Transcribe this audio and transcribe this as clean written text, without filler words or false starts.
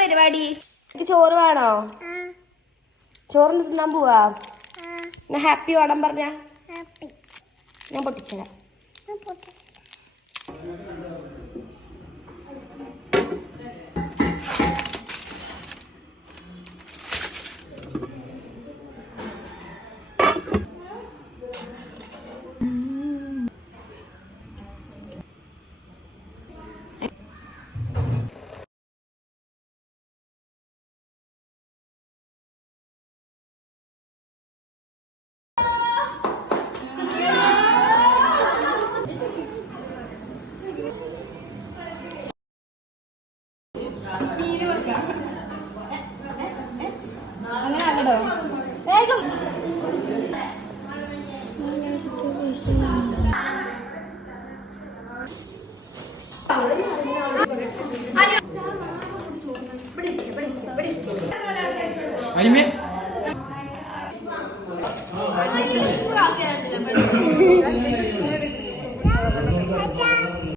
പരിപാടി? എനിക്ക് ചോറ് വേണോ? ചോറിന് തിന്നാൻ പോവാ. ഹാപ്പി ഓണം പറഞ്ഞ ഞാൻ പൊട്ടിച്ചതാ. അങ്ങനെ ആകടോ വേഗം.